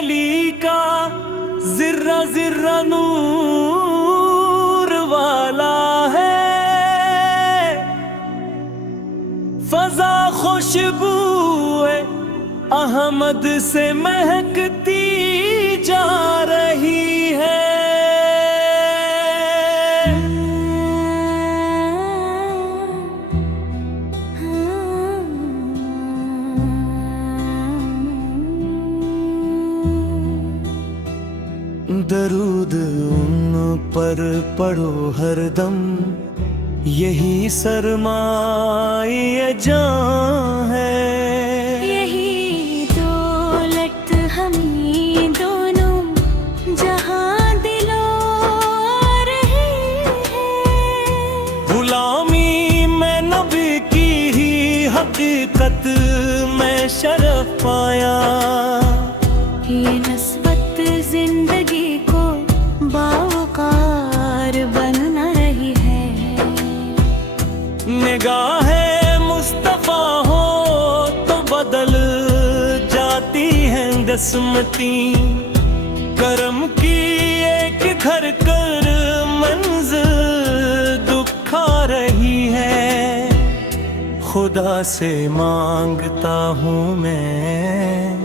गली का जिर्रा जिर्रा नूर वाला है। फजा खुशबूए अहमद से महकती जा रही है। दरूद उन पर पढ़ो हरदम, यही सरमाए जान है। यही दौलत हमें दोनों जहां दिलों रही है। गुलामी में नबी की ही हकीकत में शरफ पाया। ये नस्बत जिंदगी को बावकार बना रही है। निगाहे मुस्तफा हो तो बदल जाती हैं किस्मती। करम की एक घर कर मंजिल दुखा रही है। खुदा से मांगता हूँ मैं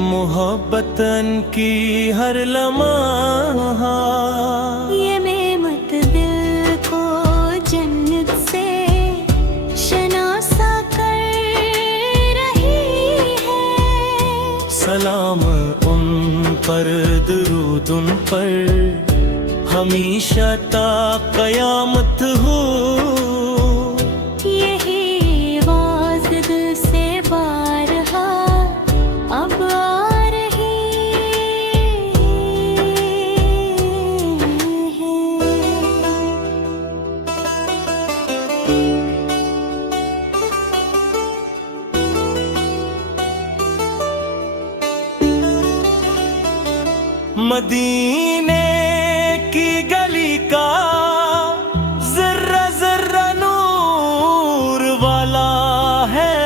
मोहब्बतन की हर लम्हा। ये नेमत दिल को जन्नत से शनासा कर रही है। सलाम उन पर, दुरूद उन पर, हमेशा ता कयामत हो। यही आवाज़ दिल से बारहा अब आ रही है। मदीने की गली का जर्रा जर्रा नूर वाला है।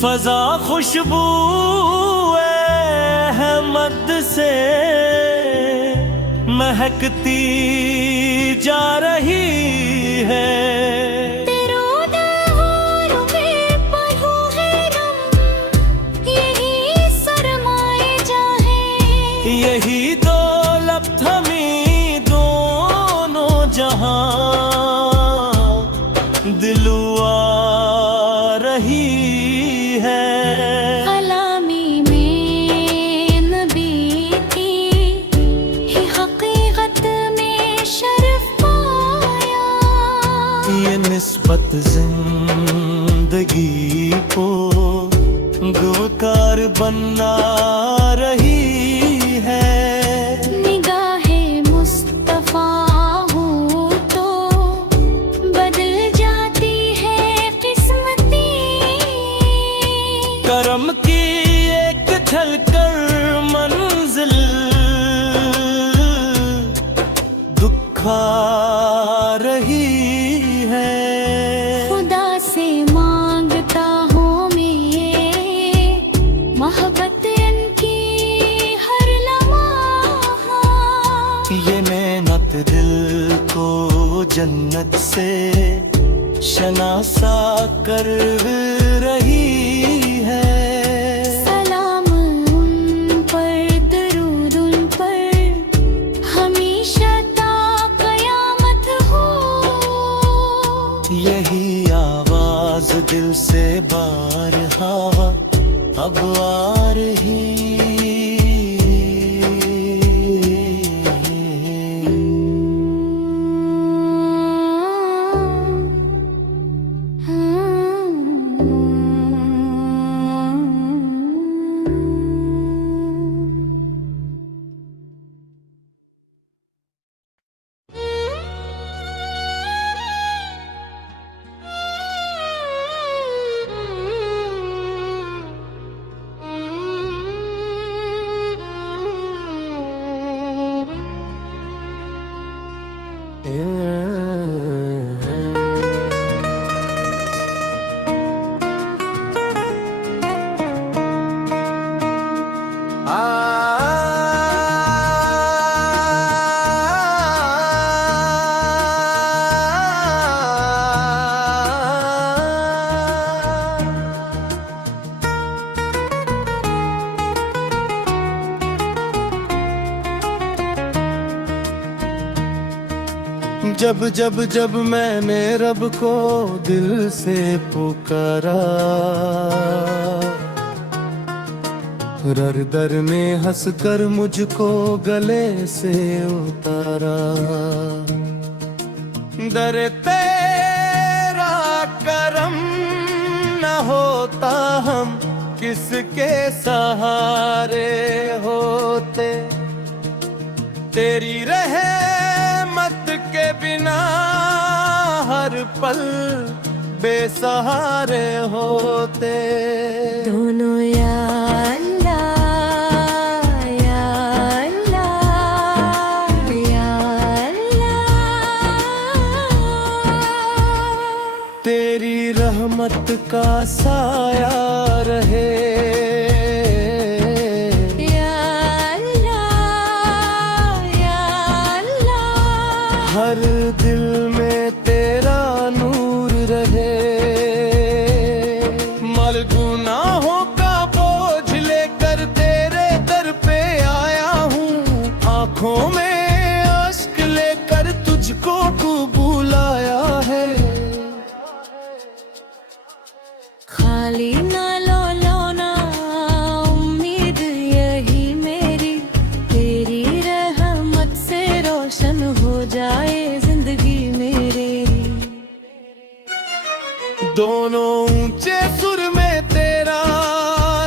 फजा खुशबू अहमद से महकती जा रही है। यही दौलत हमें दोनों जहां दिलवा रही है। कलामी में नबी की ही हकीकत में शर्फ पाया। ये निस्बत जिंदगी को गुलकार बना रही है। निगाहे मुस्तफा हो तो बदल जाती है किस्मती। करम की एक झलकर मंजिल दुखा रही है। खुदा से मांगता हूँ मैं मोहब्बत इनकी हर लम्हा। ये मेहनत दिल को जन्नत से शनासा कर रही है। सलाम उन पर, दरूद उन पर, हमेशा ता कयामत हो। यही आवाज दिल से बारहा अब आ रही। जब जब जब मैंने रब को दिल से पुकारा, दर दर ने हंसकर मुझको गले से उतारा। दर तेरा करम न होता हम किसके सहारे होते, तेरी रहमत के बिना हर पल बेसहारे होते। दोनों या अल्लाह या अल्लाह या अल्लाह, तेरी रहमत का साया रहे, हर दिल में तेरा नूर रहे। मल गुनाहों का बोझ लेकर तेरे दर पे आया हूँ, आँखों में अश्क लेकर तुझको कबूल आया है। खाली ना लो ना उम्मीद यही मेरी, तेरी रहमत से रोशन हो जाए जिंदगी मेरी। दोनों ऊंचे सुर में तेरा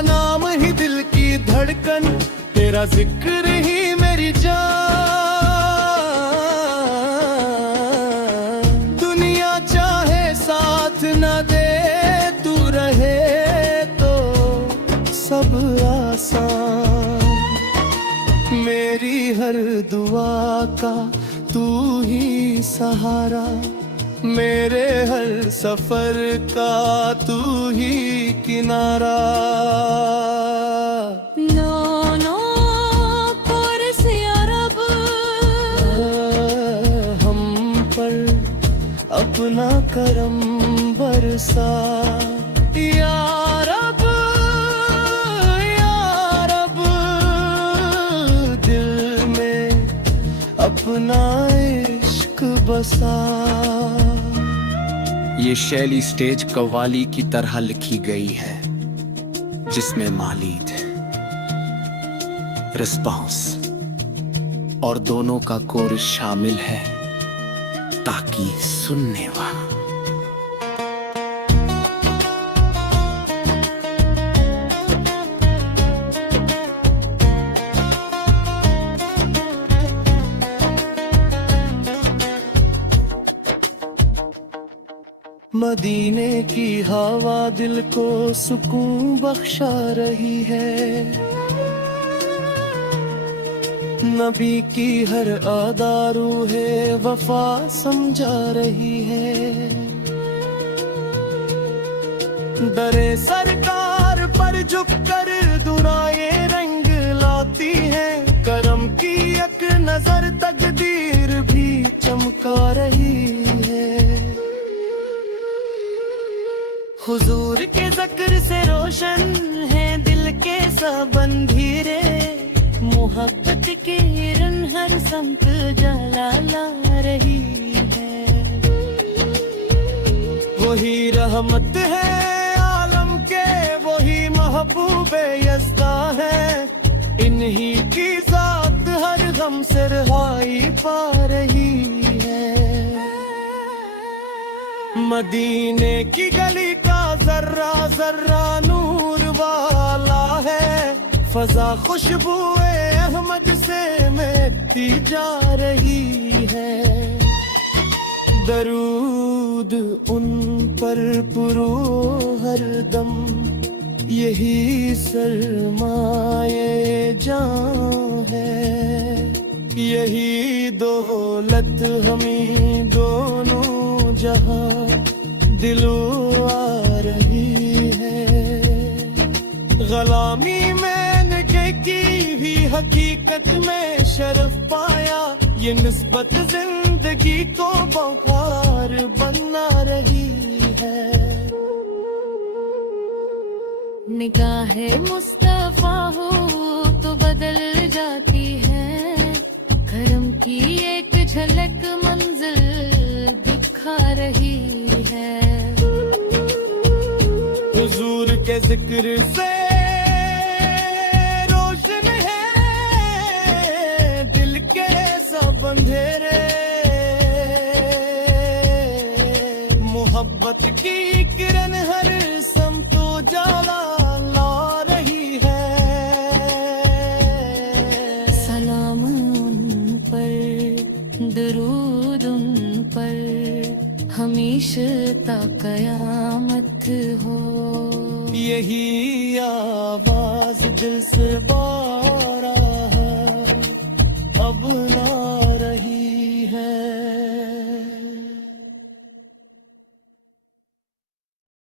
नाम ही दिल की धड़कन, तेरा जिक्र ही मेरी जान। दुनिया चाहे साथ न दे, तू रहे तो सब आसान। मेरी हर दुआ का तू ही सहारा, मेरे हर सफर का तू ही किनारा। दोनों रब हम पर अपना करम बरसा, या रब दिल में अपना इश्क बसा। ये शैली स्टेज कव्वाली की तरह लिखी गई है, जिसमें मालीद, रिस्पॉन्स और दोनों का कोरस शामिल है, ताकि सुनने वाला मदीने की हवा दिल को सुकून बख्शा रही है, नबी की हर अदा रूहे वफा समझा रही है। दरे सरकार पर झुककर दुआएं रंग लाती हैं, करम की एक नजर तकदीर भी चमका रही है। हुजूर के ज़िक्र से रोशन है दिल के सबंधीरे, मोहब्बत की किरण हर समत जला ला रही है। वही रहमत है आलम के, वही महबूबे यज़्दा है, इन्हीं की ज़ात हर गम से रिहाई पा रही है। मदीने की गली का जर्रा जर्रा नूर वाला है, फजा खुशबुए अहमद से महकती जा रही है। दरूद उन पर पुरो हर दम, यही सरमाए जान है, यही दौलत हमें दोनों जहां दिलो आ रही है। गुलामी मैंने की ही हकीकत में शर्फ पाया, ये निस्बत जिंदगी को बहार बना रही है। निगाहे मुस्तफा हो तो बदल जाती है, करम की एक झलक मंजिल जिक्र से रोशन है दिल के सब अंधेरे, मोहब्बत की किरण हर समत उजाला ला रही है। सलाम उन पर, दरूद उन पर, हमेशा ता कयामत हो। यही आवाज दिल से बारा है, अब ना